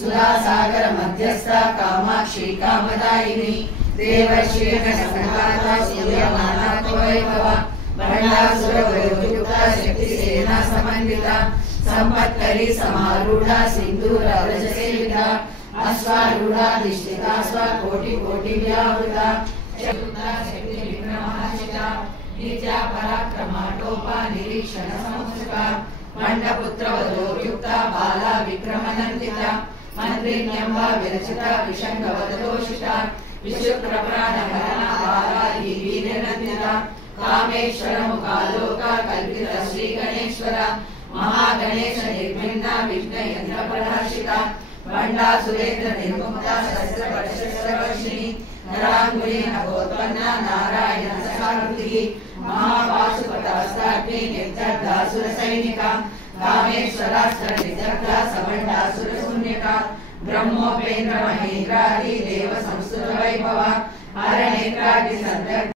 सुधासागर मध्यस्थ कामाक्षी कामदायिनी देवर्षिगणसंघाता सूर्यमाना वैभव भंडासुरवयोयुक्ता शक्तिसेना समन्विता संपत्करी समारूढ़ा सिंधूर रजसेविता अश्वारूढ़ाधिष्ठिता स्वकोटि कोटि व्यावृता चतुर्था शक्ति विक्रमार्चिता नित्या पराक्रमाटोपा निरीक्षण समुत्सुका मंडपुत्रवधोयुक्ता बाला विक्रमनंदिता मंत्रिण्यंबा विरचिता विशंगवदोषिता विशुक्रप्राणहरणा बाला वीरनंदिता कामेश्वर मुखालोका कल्पित श्री गणेश्वर महागणेश निर्विघ्ना विघ्न यंत्र प्रहर्षिता भंडा सुरेंद्र निर्मुक्ता शस्त्रवर्षिणी नरांगुली नभोत्पन्ना नारायण सखाकृति महापाशुपतास्ताग्नि निर्दग्धासुर सैनिका कामेश्वरास्त्र निर्दग्धा सबंडासुर शून्यका ब्रह्मोपेन्द्र महेन्द्रादि देव संस्तुत वैभव हर नेत्रादि संदग्ध